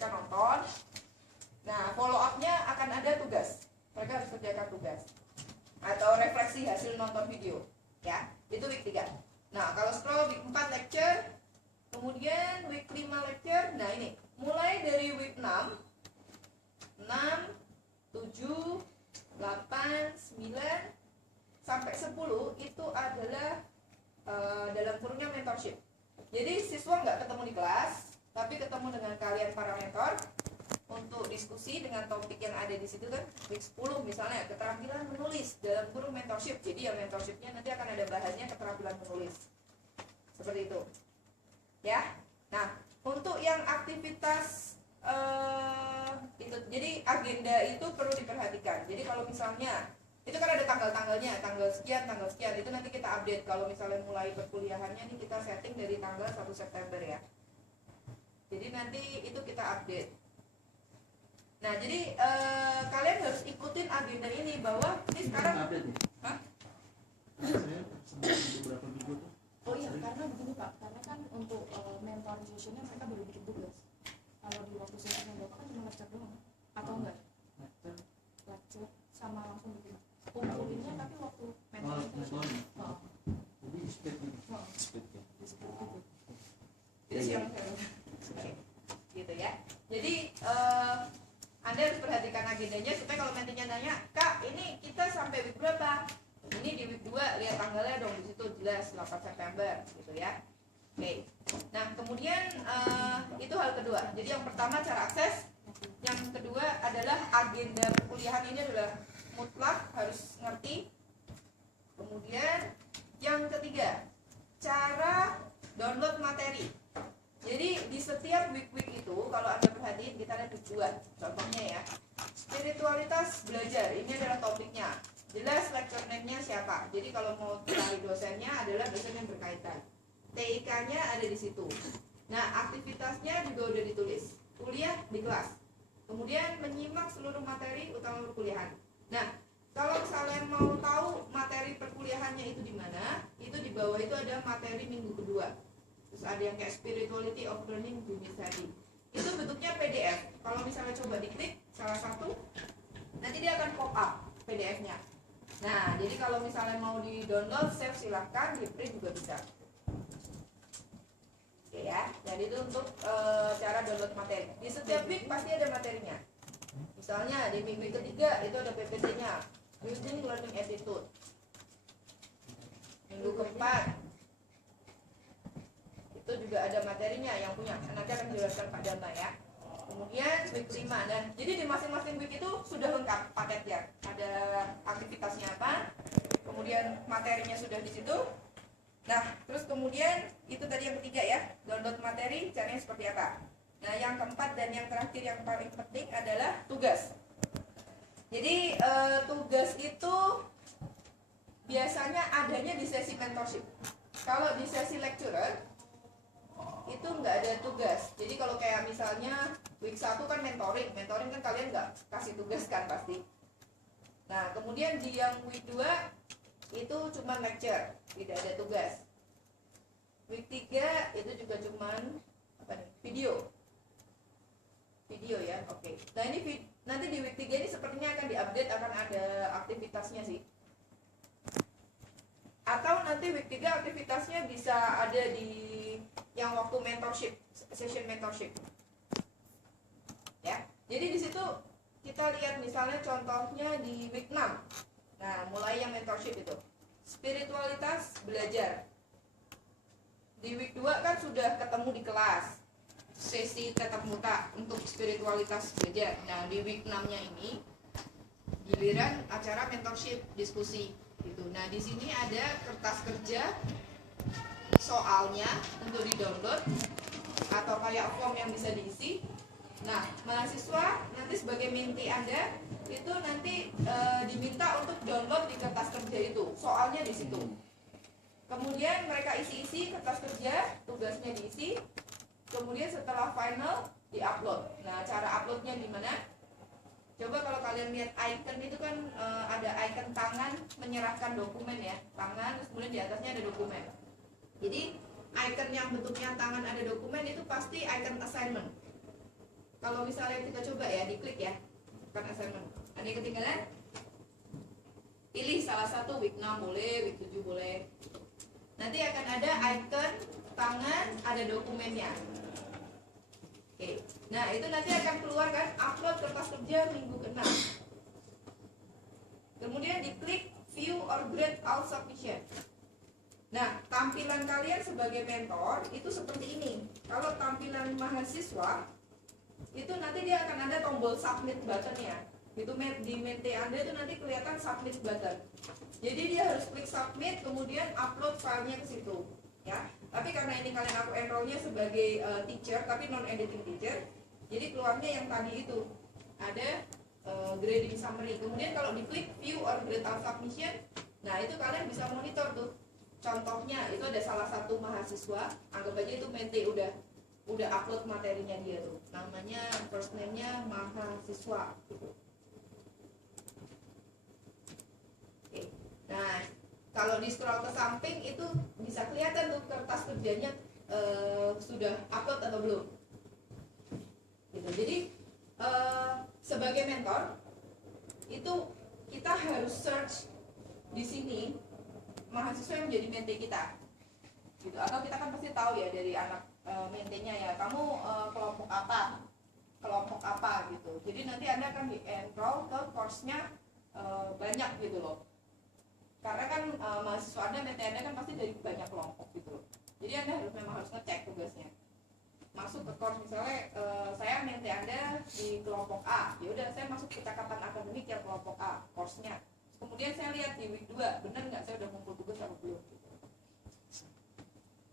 mereka nonton. Nah, follow up-nya akan ada tugas. Mereka harus kerjakan tugas atau refleksi hasil nonton video, ya. Itu week 3. Nah, kalau scroll week 4 lecture, kemudian week 5 lecture. Nah, ini mulai dari week 6, 7, 8, 9 sampai 10 itu adalah dalam kurungnya mentorship. Jadi siswa nggak ketemu di kelas, tapi ketemu dengan kalian para mentor untuk diskusi dengan topik yang ada di situ kan. Week 10 misalnya keterampilan menulis dalam kurung mentorship. Jadi ya mentorshipnya nanti akan ada bahasnya keterampilan menulis. Seperti itu. Ya. Nah, untuk yang aktivitas itu, jadi agenda itu perlu diperhatikan. Jadi kalau misalnya itu kan ada tanggal-tanggalnya, tanggal sekian, itu nanti kita update. Kalau misalnya mulai perkuliahannya nih kita setting dari tanggal 1 September ya. Jadi nanti itu kita update. Nah, jadi kalian harus ikutin agenda ini bahwa ini sekarang update nih. Hah? Beberapa minggu tuh. Oh iya, karena begini Pak, karena kan untuk mentor sessionnya mereka baru bikin tugas. Kalau di waktu session Bapak kan cuma lecture doang, atau enggak? Lecture sama langsung bikin kumpulinnya, tapi waktu mentor session. Jadi split gitu. Itu yang gitu ya. Jadi Anda harus perhatikan agendanya supaya kalau nantinya nanya, Kak, ini kita sampai week berapa? Ini di week 2, lihat tanggalnya dong, di situ jelas 8 September gitu ya. Oke. Nah, kemudian itu hal kedua. Jadi yang pertama cara akses, yang kedua adalah agenda perkuliahan ini adalah mutlak harus ngerti. Kemudian yang ketiga, cara download materi. Jadi di setiap week-week itu kalau Anda perhatiin kita ada tujuan. Contohnya ya, spiritualitas belajar, ini adalah topiknya. Jelas lecture name-nya siapa. Jadi kalau mau cari dosennya adalah dosen yang berkaitan. TIK-nya ada di situ. Nah, aktivitasnya juga udah ditulis. Kuliah di kelas. Kemudian menyimak seluruh materi utama perkuliahan. Nah, kalau kalian mau tahu materi perkuliahannya itu di mana, itu di bawah itu ada materi minggu kedua. Terus ada yang kayak spirituality of learning dunia tadi. Itu bentuknya PDF. Kalau misalnya coba diklik salah satu, nanti dia akan pop up PDF-nya. Nah, jadi kalau misalnya mau di-download, save silahkan, di-print juga bisa. Oke ya, jadi itu untuk cara download materi. Di setiap week pasti ada materinya. Misalnya di minggu ketiga itu ada PPT-nya, Building Learning Attitude. Minggu keempat itu juga ada materinya yang punya. Nanti akan dijelaskan Pak Dama ya. Kemudian week 5. Dan jadi di masing-masing week itu sudah lengkap paketnya. Ada aktivitasnya apa, kemudian materinya sudah di situ. Nah, terus kemudian itu tadi yang ketiga ya, download materi caranya seperti apa. Nah, yang keempat dan yang terakhir yang paling penting adalah tugas. Jadi tugas itu biasanya adanya di sesi mentorship. Kalau di sesi lecturer itu nggak ada tugas. Jadi kalau kayak misalnya week 1 kan mentoring kan kalian nggak kasih tugas kan pasti. Nah, kemudian di yang week 2 itu cuma lecture, tidak ada tugas. Week 3 itu juga cuma video ya. Oke. Nah, ini nanti di week 3 ini sepertinya akan diupdate, akan ada aktivitasnya sih. Atau nanti week 3 aktivitasnya bisa ada di yang waktu mentorship, session mentorship. Ya. Jadi di situ kita lihat misalnya contohnya di week 6. Nah, mulai yang mentorship itu. Spiritualitas belajar. Di week 2 kan sudah ketemu di kelas. Sesi tatap muka untuk spiritualitas belajar. Nah, di week 6-nya ini giliran acara mentorship, diskusi gitu. Nah, di sini ada kertas kerja soalnya untuk di-download atau kayak form yang bisa diisi. Nah, mahasiswa nanti sebagai menti Anda itu nanti diminta untuk download di kertas kerja itu, soalnya di situ. Kemudian mereka isi-isi kertas kerja, tugasnya diisi. Kemudian setelah final di-upload. Nah, cara uploadnya di mana? Coba kalau kalian lihat icon itu kan ada icon tangan menyerahkan dokumen ya, tangan, terus kemudian di atasnya ada dokumen. Jadi icon yang bentuknya tangan ada dokumen itu pasti icon assignment. kalau misalnya kita coba ya, diklik ya, kan assignment. Ada yang ketinggalan? Pilih salah satu, week 6 boleh, week 7 boleh. Nanti akan ada icon tangan, ada dokumennya. Oke. Nah, itu nanti akan keluar kan upload kertas kerja minggu ke-6. Kemudian diklik view or grade all submission. Nah, tampilan kalian sebagai mentor itu seperti ini. Kalau tampilan mahasiswa itu nanti dia akan ada tombol submit buttonnya. Itu di mente Anda itu nanti kelihatan submit button. Jadi dia harus klik submit, kemudian upload filenya ke situ, ya. Tapi karena ini kalian aku enrollnya sebagai teacher, tapi non editing teacher, jadi keluarnya yang tadi itu ada grading summary. Kemudian kalau diklik view or grade all submission, nah itu kalian bisa monitor tuh. Contohnya itu ada salah satu mahasiswa, anggap aja itu mente udah upload materinya dia tuh, namanya first name-nya mahasiswa gitu. Oke. Nah, kalau di scroll ke samping itu bisa kelihatan tuh kertas kerjanya sudah upload atau belum gitu. Jadi sebagai mentor itu kita harus search di sini mahasiswa yang menjadi mente kita gitu. Atau kita kan pasti tahu ya dari anak mentenya ya, kamu kelompok apa gitu. Jadi nanti Anda akan di-enroll ke course-nya banyak gitu loh. Karena kan mahasiswa Anda, mente Anda kan pasti dari banyak kelompok gitu loh. Jadi Anda memang harus ngecek tugasnya. Masuk ke course misalnya saya mente Anda di kelompok A, ya udah saya masuk kecakapan akademik yang kelompok A course-nya. Kemudian saya lihat di week 2, benar nggak saya udah ngumpul tugas atau belum gitu.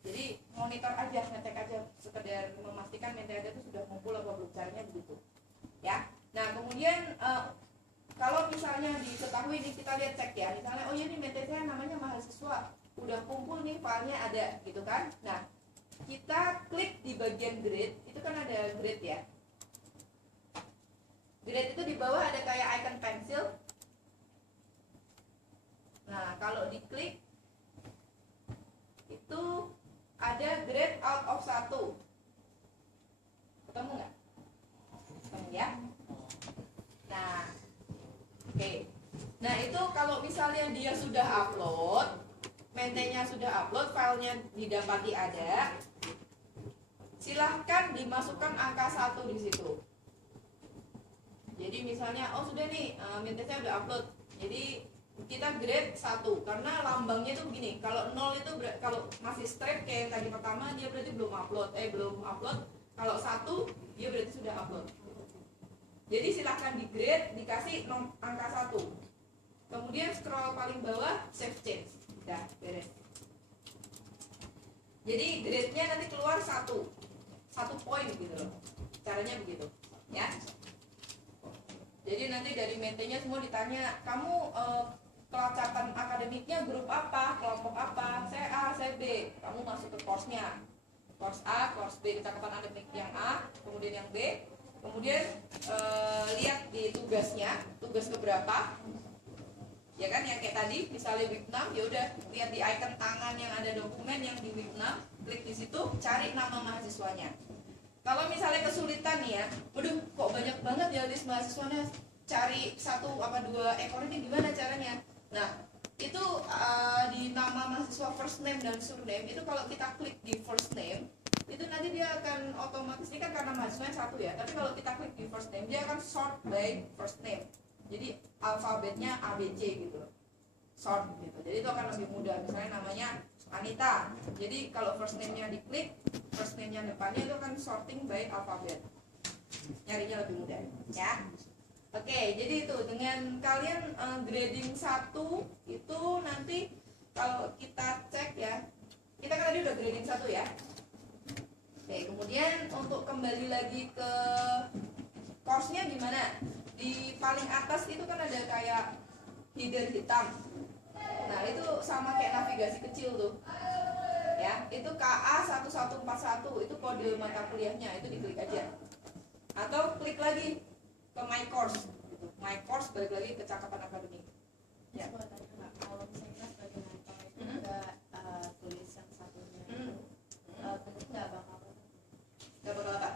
Jadi monitor aja, ngecek aja, sekedar memastikan mente Anda itu sudah ngumpul atau belum, caranya begitu ya. Nah kemudian kalau misalnya diketahui nih, kita lihat cek ya, misalnya oh iya nih mente saya namanya mahasiswa, udah kumpul nih filenya ada gitu kan. Nah kita klik di bagian grade, itu kan ada grade ya. Grade itu di bawah ada kayak icon pensil. Nah kalau diklik itu ada grade out of 1. Ketemu nggak? Ketemu ya. Nah oke. Nah itu kalau misalnya dia sudah upload, mentenya sudah upload, filenya didapati ada, silahkan dimasukkan angka 1 di situ. Jadi misalnya oh sudah nih mente saya udah upload, jadi kita grade 1 karena lambangnya tuh begini. Kalau 0 itu kalau masih straight kayak yang tadi pertama, dia berarti belum upload. Kalau 1 dia berarti sudah upload. Jadi silahkan di grade, dikasih angka 1. Kemudian scroll paling bawah, save change. Udah beres. Jadi grade-nya nanti keluar 1 poin gitu loh. Caranya begitu ya. Jadi nanti dari mentenya semua ditanya, kamu kelacakan akademiknya grup apa, kelompok apa, saya A, saya B, kamu masuk ke course-nya, course A, course B, kecakapan akademik yang A, kemudian yang B, kemudian lihat di tugasnya, tugas keberapa, ya kan, yang kayak tadi, misalnya week 6, ya udah lihat di icon tangan yang ada dokumen yang di week 6, klik di situ, cari nama mahasiswanya. Kalau misalnya kesulitan nih ya, waduh kok banyak banget ya list mahasiswanya, cari 1 apa 2 ekor ini gimana caranya? Nah itu di nama mahasiswa first name dan surname itu kalau kita klik di first name itu nanti dia akan otomatis, ini kan karena mahasiswanya 1 ya, tapi kalau kita klik di first name dia akan sort by first name, jadi alfabetnya ABC gitu, sort gitu, jadi itu akan lebih mudah. Misalnya namanya Anita, jadi kalau first name-nya diklik, first name-nya depannya itu akan sorting by alfabet, nyarinya lebih mudah ya. Oke, jadi itu dengan kalian grading 1 itu nanti kalau kita cek ya, kita kan tadi udah grading 1 ya. Oke, kemudian untuk kembali lagi ke course-nya gimana? Di paling atas itu kan ada kayak header hitam. Nah, itu sama kayak navigasi kecil tuh. Ya, itu KA 1141 itu kode mata kuliahnya, itu diklik aja. Atau klik lagi ke my course gitu. My course balik lagi ke cakapan akademik ya. Kalau misalnya sebagai mentor itu nggak tulis yang satunya, berarti nggak bakal Gak bakal apa?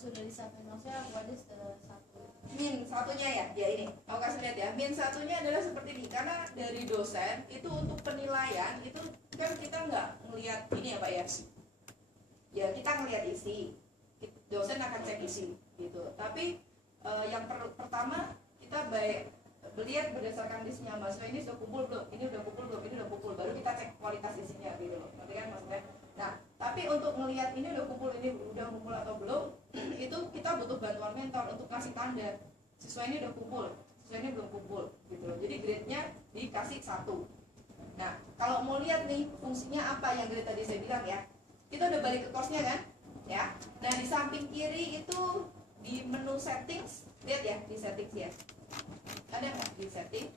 sudah disampaikan maksudnya what is the satu min satunya ya ini aku kasih lihat ya, min satunya adalah seperti ini, karena dari dosen itu untuk penilaian itu kan kita nggak ngelihat ini ya Pak ya kita ngelihat isi, dosen akan cek isi gitu, tapi yang pertama kita lihat berdasarkan listnya mahasiswa ini sudah kumpul belum, ini udah kumpul belum, ini udah kumpul, baru kita cek kualitas isinya gitu loh, ngerti kan maksudnya. Nah tapi untuk melihat ini udah kumpul, ini udah kumpul atau belum itu kita butuh bantuan mentor untuk kasih tanda siswa ini udah kumpul, siswa ini belum kumpul gitu loh. Jadi grade-nya dikasih 1. Nah kalau mau lihat nih fungsinya apa yang grade tadi saya bilang ya, kita udah balik ke course-nya kan ya. Nah di samping kiri itu di menu settings, lihat ya di settings ya, ada nggak di setting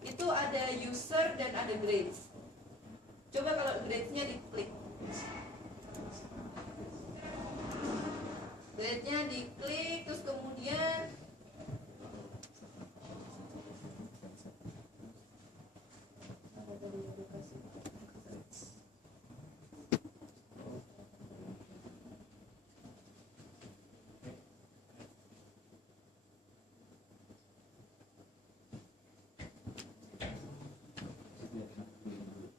itu ada user dan ada grades. Coba kalau grades-nya diklik, grade-nya diklik terus kemudian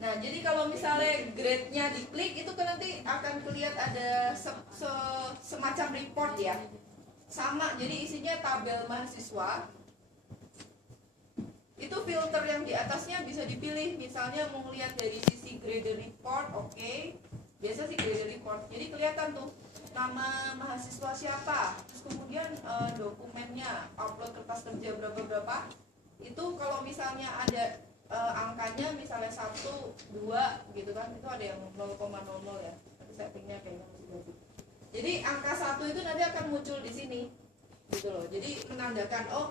nah jadi kalau misalnya grade-nya diklik itu kan nanti akan kelihatan ada semacam report ya, sama jadi isinya tabel mahasiswa. Itu filter yang di atasnya bisa dipilih, misalnya mau lihat dari sisi grade report, oke. Biasa sih grade report, jadi kelihatan tuh nama mahasiswa siapa, terus kemudian dokumennya, upload kertas kerja berapa, itu kalau misalnya ada angkanya misalnya 1, 2 gitu kan, itu ada yang 0,00 ya, tapi settingnya kayaknya masih bagus. Jadi angka 1 itu nanti akan muncul di sini gitu loh, jadi menandakan oh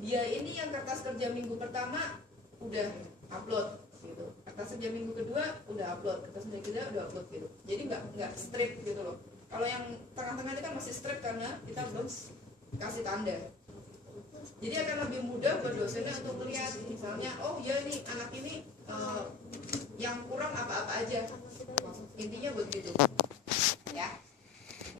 dia ini yang kertas kerja minggu pertama udah upload gitu, kertas kerja minggu kedua udah upload, kertas kerja kedua udah upload gitu. Jadi nggak strip gitu loh. Kalau yang tengah-tengah itu kan masih strip karena kita belum kasih tanda. Jadi akan lebih mudah buat dosennya untuk melihat misalnya oh ya ini anak ini yang kurang apa-apa aja, intinya begitu.